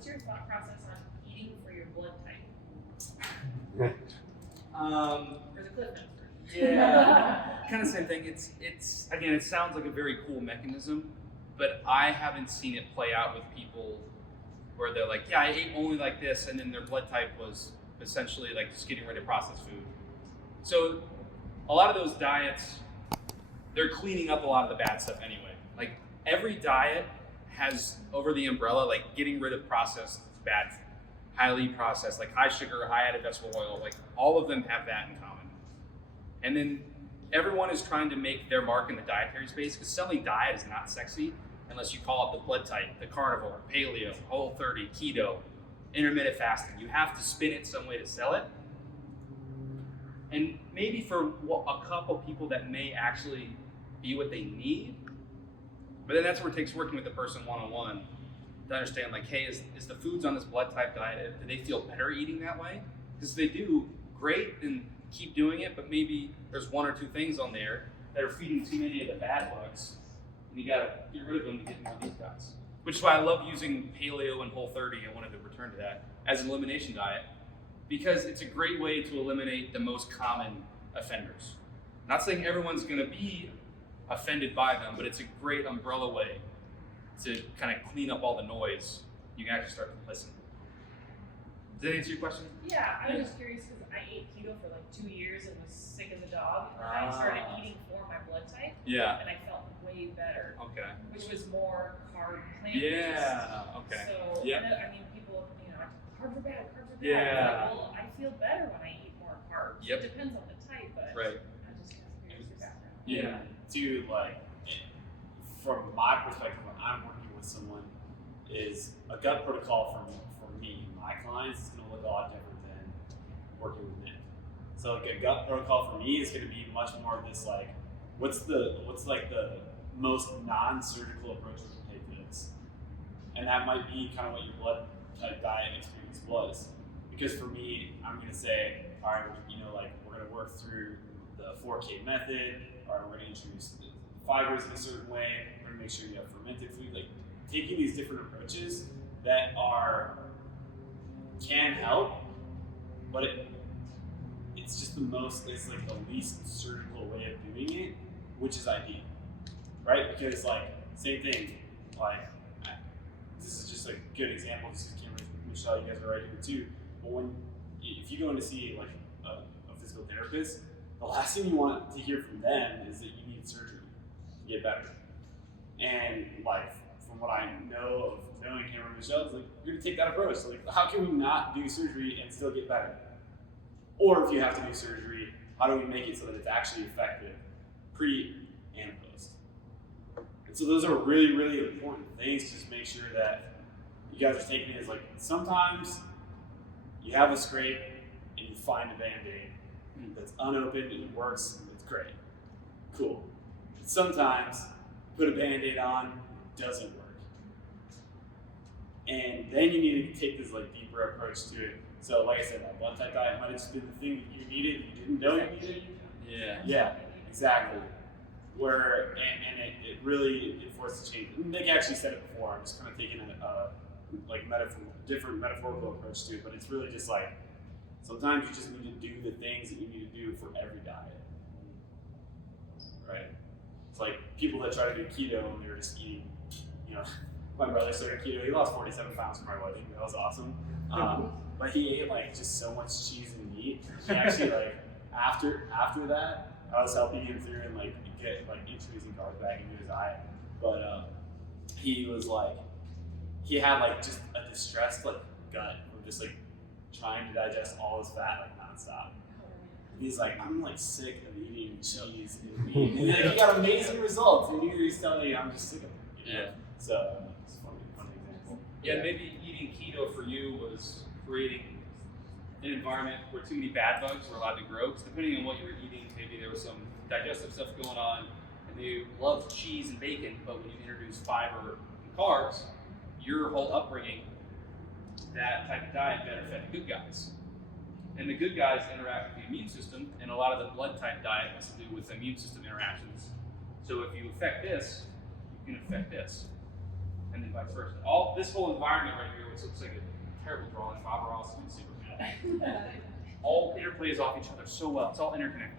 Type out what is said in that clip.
what's your thought process on eating for your blood type? For the Cliff Notes version. Yeah, kind of same thing. It's again, it sounds like a very cool mechanism, but I haven't seen it play out with people where they're like, yeah, I ate only like this, and then their blood type was essentially like just getting rid of processed food. So a lot of those diets, they're cleaning up a lot of the bad stuff anyway. Like every diet has over the umbrella, like getting rid of processed bad, highly processed, like high sugar, high added vegetable oil, like all of them have that in common. And then everyone is trying to make their mark in the dietary space because selling diet is not sexy unless you call it the blood type, the carnivore, paleo, Whole30, keto, intermittent fasting. You have to spin it some way to sell it. And maybe for a couple people that may actually be what they need, but then that's where it takes working with the person one-on-one to understand like, hey, is the foods on this blood type diet, do they feel better eating that way? Because if they do, great, then keep doing it, but maybe there's one or two things on there that are feeding too many of the bad bugs, and you gotta get rid of them to get more of these guys. Which is why I love using paleo and Whole30, I wanted to return to that, as an elimination diet, because it's a great way to eliminate the most common offenders. Not saying everyone's gonna be offended by them, but it's a great umbrella way to kind of clean up all the noise. You can actually start to listen. Does that answer your question? Yeah, I was just curious because I ate keto for like 2 years and was sick as a dog. And I started eating for my blood type. Yeah. And I felt way better. Okay. Which was more carb plant. Yeah. Okay. So, yeah. I mean, people, carbs are bad, carbs are bad. Yeah. Like, well, I feel better when I eat more carbs. Yep. It depends on the type, but right. I'm just curious your background. Yeah. Dude, like, from my perspective, when I'm working with someone, is a gut protocol for me, my clients, is going to look a lot different than working with Nick. So like a gut protocol for me is going to be much more of this like, what's like the most non-surgical approach we can take to this, and that might be kind of what your blood type diet experience was. Because for me, I'm going to say, all right, like we're going to work through the 4K method. All right, we're going to introduce the fibers in a certain way. We're going to make sure you have fermented food. Like taking these different approaches that can help, but it's just it's like the least surgical way of doing it, which is ideal, right? Because like same thing, like this is just a good example. This is Cameron, Michelle, you guys are right here too. But if you go in to see like a physical therapist, the last thing you want to hear from them is that you need surgery to get better. And like from what I know of knowing Cameron and Michelle, it's like you're gonna take that approach. So, like, how can we not do surgery and still get better? Or if you have to do surgery, how do we make it so that it's actually effective pre and post? And so those are really, really important things to just make sure that you guys are taking it as like, sometimes you have a scrape and you find a Band-Aid that's unopened and it works, it's great, cool. Sometimes put a Band-Aid on, it doesn't work. And then you need to take this like deeper approach to it. So like I said, that blood type diet might have just been the thing that you needed, you didn't know you needed. Yeah, exactly. Where, and it really forced a change. Nick actually said it before, I'm just kind of taking a different metaphorical approach to it, but it's really just like, sometimes you just need to do the things that you need to do for every diet, right? It's like people that try to do keto and they're just eating, my brother started keto, he lost 47 pounds for my wedding, that was awesome. But he ate like just so much cheese and meat. He actually like, after that, I was helping him through and like get like introducing carbs back into his diet. But he was like, he had like just a distressed like gut from just like trying to digest all his fat like nonstop. And he's like, I'm like sick of eating cheese and meat. And like, he got amazing results. And he's telling me I'm just sick of it. Yeah. So it's a funny example. Yeah, maybe eating keto for you was creating an environment where too many bad bugs were allowed to grow. Because depending on what you were eating, maybe there was some digestive stuff going on, and you loved cheese and bacon, but when you introduce fiber and carbs, your whole upbringing, that type of diet better fed the good guys. And the good guys interact with the immune system, and a lot of the blood type diet has to do with immune system interactions. So if you affect this, you can affect this. and then vice versa. All this whole environment right here, which looks like a terrible drawing, Bob Ross and Superman, all interplays off each other so well. It's all interconnected.